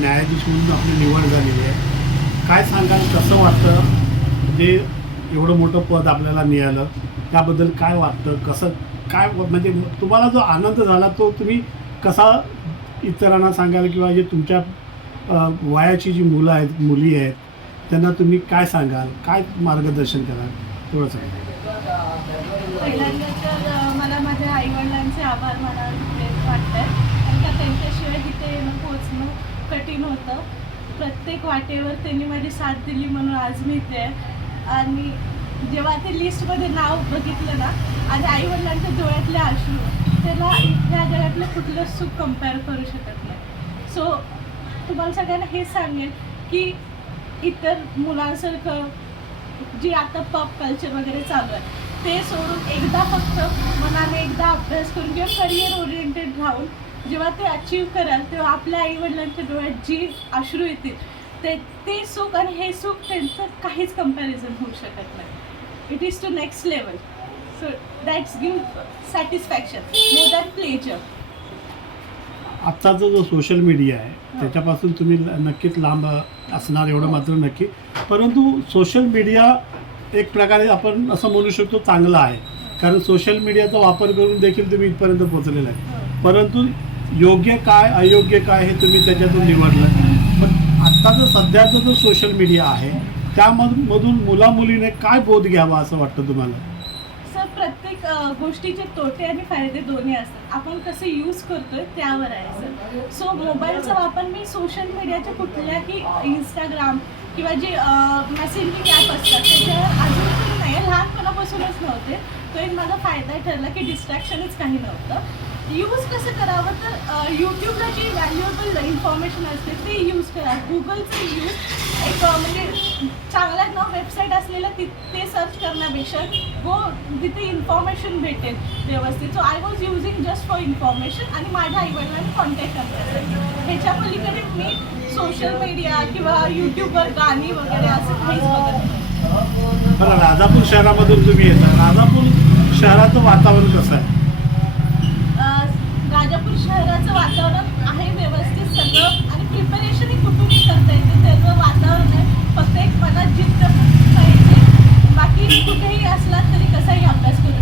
न्यायाधीश म्हणून आपली निवड झालेली आहे. काय सांगाल, कसं वाटतं जे एवढं मोठं पद आपल्याला मिळालं त्याबद्दल काय वाटतं, कसं काय म्हणजे तुम्हाला जो आनंद झाला तो तुम्ही कसा इतरांना सांगाल, किंवा जे तुमच्या वयाची जी मुलं आहेत मुली आहेत त्यांना तुम्ही काय सांगाल, काय मार्गदर्शन कराल थोडं सांगा. पहिल्यांदा तर मला माझ्या आईवडिलांचे आभार मानावे वाटतात, कारण का त्यांच्याशिवाय तिथे येणं पोचणं कठीण होतं. प्रत्येक वाटेवर त्यांनी माझी साथ दिली म्हणून आज मी इथे आहे. आणि जेव्हा ते लिस्टमध्ये नाव बघितलं ना, आज आईवडिलांच्या डोळ्यातले अश्रू त्याला ह्या जगातलं कुठलं सुख कम्पेअर करू शकत नाही. सो तुम्हाला सगळ्यांना हे सांगेल की इतर मुलांसारखं जी आता पॉप कल्चर वगैरे चालू आहे ते सोडून एकदा फक्त मनाने एकदा अभ्यास करून किंवा करिअर ओरिएंटेड राहून जेव्हा ते अचीव कराल तेव्हा आपल्या आईवडिलांच्या डोळ्यात जी अश्रू येतील ते सुख आणि हे सुख त्यांचं काहीच कम्पॅरिझन होऊ शकत नाही. It is to next level. So that's give satisfaction more than pleasure. आत्ताचा जो सोशल मीडिया आहे त्याच्यापासून तुम्ही नक्कीच लांब असणार एवढं मात्र नक्की. परंतु सोशल मीडिया एक प्रकारे आपण असं म्हणू शकतो चांगला आहे, कारण सोशल मीडियाचा वापर करून देखील तुम्ही इथपर्यंत पोहोचलेला आहे. परंतु योग्य काय अयोग्य काय हे तुम्ही त्याच्यातून निवडलं. पण आत्ताचं सध्याचं जो सोशल मीडिया आहे त्यामधून मुलामुलीने काय बोध घ्यावा असं वाटतं तुम्हाला? सर, प्रत्येक गोष्टीचे तोटे आणि फायदे दोन्ही असतात. आपण कसं यूज करतोय त्यावर आहे सर. सो मोबाईलचा वापर मी सोशल मीडियाच्या कुठल्याही इंस्टाग्राम किंवा जे मेसेजिंग ॲप असतात त्याच्यावर अजून तरी नाही, लहानपणापासूनच नव्हते. तो एक माझा फायदा ठरला की डिस्ट्रॅक्शनच काही नव्हतं. यूज कसं करावं तर यूट्यूबला जी व्हॅल्युएबल इन्फॉर्मेशन असते ते यूज करा. गुगलचं यूज एक म्हणजे चांगल्या वेबसाईट असलेलं ते सर्च करण्यापेक्षा तिथे इन्फॉर्मेशन भेटेल व्यवस्थित. So I was using just for information आणि माझ्या आईवडिलांनी कॉन्टॅक्ट करण्यासाठी. ह्याच्या पलीकडे मी सोशल मीडिया किंवा यूट्यूबवर गाणी वगैरे असं काहीच बघत नाही. बरं, राजापूर शहरामधून तुम्ही येता, राजापूर शहराचं वातावरण कसं आहे? राजापूर शहराचं वातावरण आहे व्यवस्थित सगळं, आणि प्रिपरेशनही कुठूनही करता येते. त्याचं वातावरण आहे, फक्त एक मनात जिद्द पाहिजे. बाकी कुठेही असला तरी कसाही अभ्यास करू